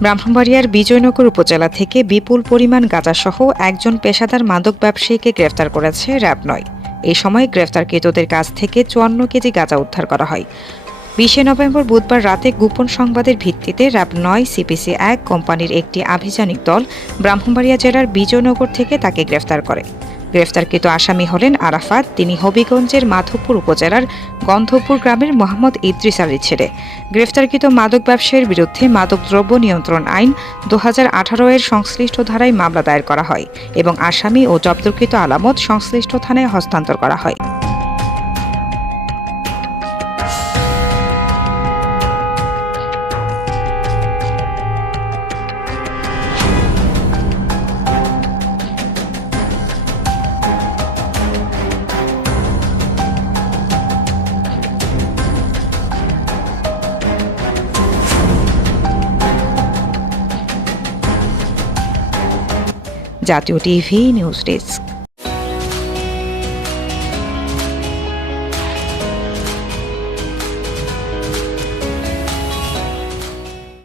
ব্রাহ্মণবাড়িয়ার বিজয়নগর উপজেলা থেকে বিপুল পরিমাণ গাঁজাসহ একজন পেশাদার মাদক ব্যবসায়ীকে গ্রেফতার করেছে র্যাব নয় এই সময় গ্রেফতারকৃতদের কাছ থেকে চুয়ান্ন কেজি গাঁজা উদ্ধার করা হয়। বিশে নভেম্বর বুধবার রাতে গোপন সংবাদের ভিত্তিতে র্যাব নয় সিপিসি এক কোম্পানির একটি আভিযানিক দল ব্রাহ্মণবাড়িয়া জেলার বিজয়নগর থেকে তাকে গ্রেফতার করে। গ্রেফতারকৃত আসামি হলেন আরাফাত, তিনি হবিগঞ্জের মাধবপুর উপজেলার গন্ধপুর গ্রামের মোহাম্মদ ইদ্রিস আলীর ছেলে। গ্রেফতারকৃত মাদক ব্যবসায়ীর বিরুদ্ধে মাদক দ্রব্য নিয়ন্ত্রণ আইন দু হাজার আঠারো এর সংশ্লিষ্ট ধারায় মামলা দায়ের করা হয় এবং আসামি ও জব্দকৃত আলামত সংশ্লিষ্ট থানায় হস্তান্তর করা হয়। জাতীয় টিভি নিউজ ডেস্ক।